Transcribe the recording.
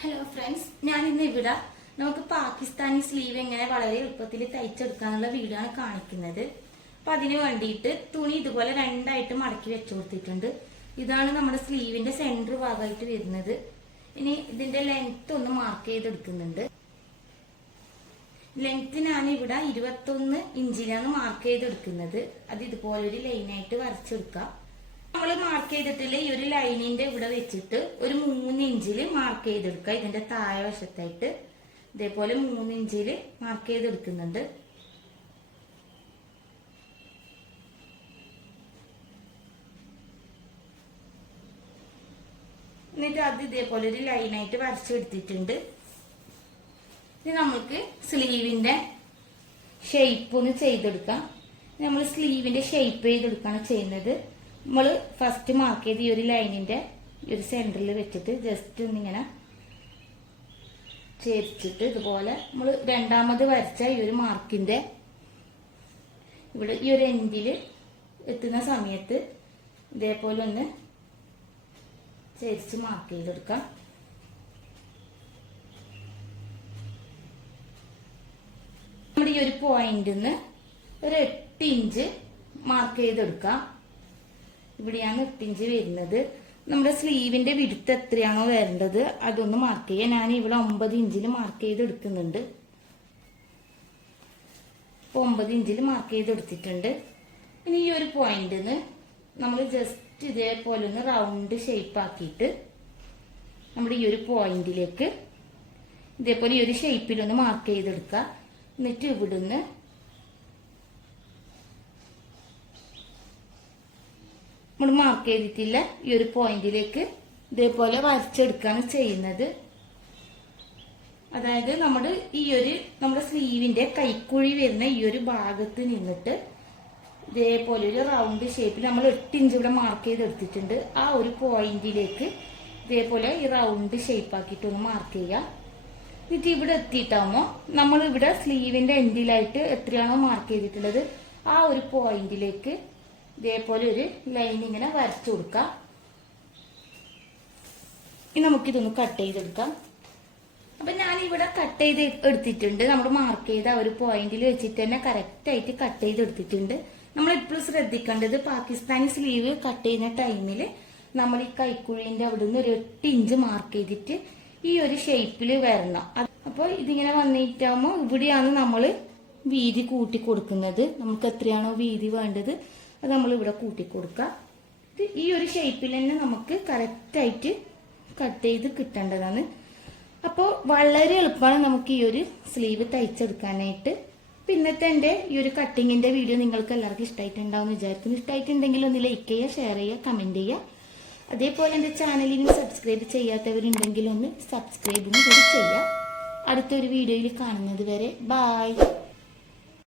Hello friends, ഞാൻ ഇന്ന് ഇവിടെ നമുക്ക് പാകിസ്ഥാനി സ്ലീവ് എങ്ങനെ വളരെ എളുപ്പത്തിൽ തയ്ച്ചെടുക്കാനുള്ള വീഡിയോ ആണ് കാണിക്കുന്നത്. അപ്പൊ അതിന് വേണ്ടിയിട്ട് തുണി ഇതുപോലെ രണ്ടായിട്ട് മടക്കി വെച്ചു കൊടുത്തിട്ടുണ്ട്. ഇതാണ് നമ്മുടെ സ്ലീവിന്റെ സെന്റർ ഭാഗമായിട്ട് വരുന്നത്. ഇനി ഇതിന്റെ ലെങ്ത് ഒന്ന് മാർക്ക് ചെയ്തെടുക്കുന്നുണ്ട്. ലെങ്ത് ഞാൻ ഇവിടെ 21 ഇഞ്ചിലാണ് മാർക്ക് ചെയ്തെടുക്കുന്നത്. അത് ഇതുപോലെ ഒരു ലൈനായിട്ട് വരച്ചെടുക്കാം. നമ്മൾ മാർക്ക് ചെയ്തിട്ടുള്ള ഈ ഒരു ലൈനിന്റെ ഇവിടെ വെച്ചിട്ട് ഒരു 3 ഇഞ്ചില് മാർക്ക് ചെയ്തെടുക്കുക. ഇതിന്റെ താഴെ വശത്തായിട്ട് ഇതേപോലെ 3 ഇഞ്ചില് മാർക്ക് ചെയ്തെടുക്കുന്നുണ്ട്. എന്നിട്ട് അത് ഇതേപോലെ ഒരു ലൈനായിട്ട് വരച്ചെടുത്തിട്ടുണ്ട്. ഇനി നമുക്ക് സ്ലീവിന്റെ ഷേപ്പ് ഒന്ന് ചെയ്തെടുക്കാം. നമ്മൾ സ്ലീവിന്റെ ഷേപ്പ് ചെയ്തെടുക്കാണ് ചെയ്യുന്നത്. നമ്മൾ ഫസ്റ്റ് മാർക്ക് ചെയ്ത് ഈ ഒരു ലൈനിന്റെ ഈ ഒരു സെന്ററിൽ വെച്ചിട്ട് ജസ്റ്റ് ഒന്നിങ്ങനെ ചേർച്ചിട്ട് ഇതുപോലെ നമ്മൾ രണ്ടാമത് വരച്ച ഈ ഒരു മാർക്കിന്റെ ഇവിടെ ഈ ഒരു എൻഡിൽ എത്തുന്ന സമയത്ത് ഇതേപോലെ ഒന്ന് ചേർച്ച് മാർക്ക് ചെയ്തെടുക്കാം. നമ്മുടെ ഈ ഒരു പോയിന്റിന്ന് ഒരു 8 ഇഞ്ച് മാർക്ക് ചെയ്തെടുക്കാം. ഇവിടെയാണ് 8 ഇഞ്ച് വരുന്നത്. നമ്മുടെ സ്ലീവിന്റെ വിടുത്ത് എത്രയാണോ വരേണ്ടത് അതൊന്ന് മാർക്ക് ചെയ്യാം. ഞാൻ ഇവിടെ 9 ഇഞ്ചിൽ മാർക്ക് ചെയ്ത് എടുക്കുന്നുണ്ട്. 9 ഇഞ്ചിൽ മാർക്ക് ചെയ്ത് എടുത്തിട്ടുണ്ട്. ഇനി ഈ ഒരു പോയിന്റിന്ന് നമ്മൾ ജസ്റ്റ് ഇതേപോലെ ഒന്ന് റൗണ്ട് ഷേപ്പ് ആക്കിയിട്ട് നമ്മുടെ ഈ ഒരു പോയിന്റിലേക്ക് ഇതേപോലെ ഈ ഒരു ഷേപ്പിലൊന്ന് മാർക്ക് ചെയ്തെടുക്കുക. എന്നിട്ട് ഇവിടുന്ന് നമ്മൾ മാർക്ക് ചെയ്തിട്ടില്ല ഈ ഒരു പോയിന്റിലേക്ക് ഇതേപോലെ വരച്ചെടുക്കാണ് ചെയ്യുന്നത്. അതായത് നമ്മുടെ സ്ലീവിന്റെ കൈക്കുഴി വരുന്ന ഈ ഒരു ഭാഗത്ത് നിന്നിട്ട് ഇതേപോലെ ഒരു റൗണ്ട് ഷേപ്പിൽ നമ്മൾ 8 ഇഞ്ച് ഇവിടെ മാർക്ക് ചെയ്തെടുത്തിട്ടുണ്ട്. ആ ഒരു പോയിന്റിലേക്ക് ഇതേപോലെ ഈ റൗണ്ട് ഷേപ്പ് ആക്കിയിട്ട് ഒന്ന് മാർക്ക് ചെയ്യുക. എന്നിട്ട് ഇവിടെ എത്തിയിട്ടാകുമ്പോൾ നമ്മൾ ഇവിടെ സ്ലീവിന്റെ എൻഡിലായിട്ട് എത്രയാണോ മാർക്ക് ചെയ്തിട്ടുള്ളത് ആ ഒരു പോയിന്റിലേക്ക് ഇതേപോലെ ഒരു ലൈൻ ഇങ്ങനെ വരച്ചു കൊടുക്കാം. ഇനി നമുക്കിതൊന്ന് കട്ട് ചെയ്തെടുക്കാം. അപ്പൊ ഞാൻ ഇവിടെ കട്ട് ചെയ്ത് എടുത്തിട്ടുണ്ട്. നമ്മൾ മാർക്ക് ചെയ്ത ആ ഒരു പോയിന്റിൽ വെച്ചിട്ട് തന്നെ കറക്റ്റ് ആയിട്ട് കട്ട് ചെയ്ത് എടുത്തിട്ടുണ്ട്. നമ്മൾ എപ്പോഴും ശ്രദ്ധിക്കേണ്ടത് പാകിസ്ഥാനി സ്ലീവ് കട്ട് ചെയ്യുന്ന ടൈമിൽ നമ്മൾ ഈ കൈക്കുഴിന്റെ അവിടെ നിന്ന് ഒരു 8 ഇഞ്ച് മാർക്ക് ചെയ്തിട്ട് ഈ ഒരു ഷേപ്പിൽ വരണം. അപ്പൊ ഇതിങ്ങനെ വന്നിട്ടാകുമ്പോൾ ഇവിടെയാണ് നമ്മൾ വീതി കൂട്ടി കൊടുക്കുന്നത്. നമുക്ക് എത്രയാണോ വീതി വേണ്ടത് അത് നമ്മൾ ഇവിടെ കൂട്ടി കൊടുക്കുക. ഈ ഒരു ഷേപ്പിൽ തന്നെ നമുക്ക് കറക്റ്റ് ആയിട്ട് കട്ട് ചെയ്ത് കിട്ടേണ്ടതാണ്. അപ്പോൾ വളരെ എളുപ്പമാണ് നമുക്ക് ഈ ഒരു സ്ലീവ് തയ്ച്ചെടുക്കാനായിട്ട്. പിന്നത്തെ എൻ്റെ ഈ ഒരു കട്ടിങ്ങിന്റെ വീഡിയോ നിങ്ങൾക്ക് എല്ലാവർക്കും ഇഷ്ടമായിട്ടുണ്ടാവും വിചാരിക്കുന്നു. ഇഷ്ടമായിട്ടുണ്ടെങ്കിൽ ഒന്ന് ലൈക്ക് ചെയ്യുക, ഷെയർ ചെയ്യുക, കമന്റ് ചെയ്യുക. അതേപോലെ എൻ്റെ ചാനലിന് സബ്സ്ക്രൈബ് ചെയ്യാത്തവരുണ്ടെങ്കിൽ ഒന്ന് സബ്സ്ക്രൈബും കൂടി ചെയ്യുക. അടുത്തൊരു വീഡിയോയിൽ കാണുന്നത് വരെ ബൈ.